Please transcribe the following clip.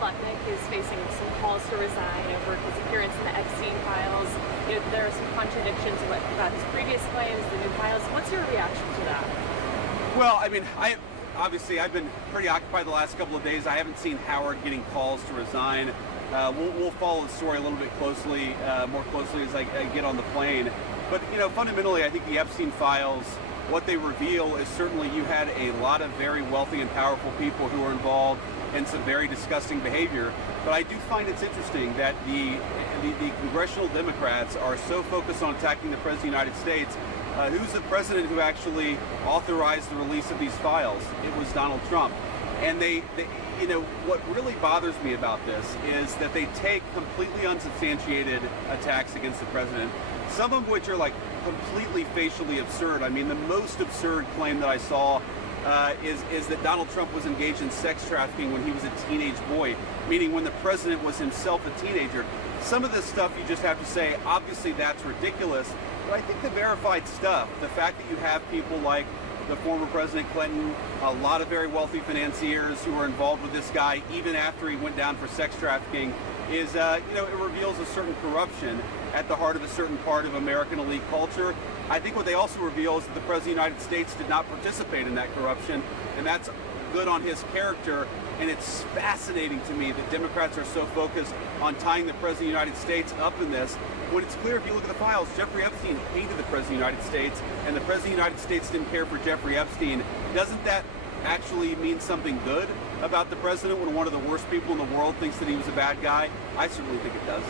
Howard Lutnick is facing some calls to resign over his appearance in the Epstein files. There are some contradictions about his previous claims, the new files. What's your reaction to that? Well, I mean, I've been pretty occupied the last couple of days. I haven't seen Howard getting calls to resign. We'll follow the story a little bit more closely as I get on the plane. But, fundamentally, I think the Epstein files, what they reveal is certainly you had a lot of very wealthy and powerful people who were involved in some very disgusting behavior. But I do find it's interesting that the congressional Democrats are so focused on attacking the President of the United States. Who's the president who actually authorized the release of these files? It was Donald Trump. And what really bothers me about this is that they take completely unsubstantiated attacks against the president, some of which are like completely facially absurd. I mean, the most absurd claim that I saw is that Donald Trump was engaged in sex trafficking when he was a teenage boy, meaning when the president was himself a teenager. Some of this stuff you just have to say, obviously that's ridiculous, but I think the verified stuff, the fact that you have people like the former President Clinton, a lot of very wealthy financiers who were involved with this guy even after he went down for sex trafficking, is, it reveals a certain corruption at the heart of a certain part of American elite culture. I think what they also reveal is that the President of the United States did not participate in that corruption, and that's good on his character. And it's fascinating to me that Democrats are so focused on tying the President of the United States up in this, when it's clear if you look at the files, Jeffrey Epstein hated the President of the United States, and the President of the United States didn't care for Jeffrey Epstein. Doesn't that actually mean something good about the president when one of the worst people in the world thinks that he was a bad guy? I certainly think it does.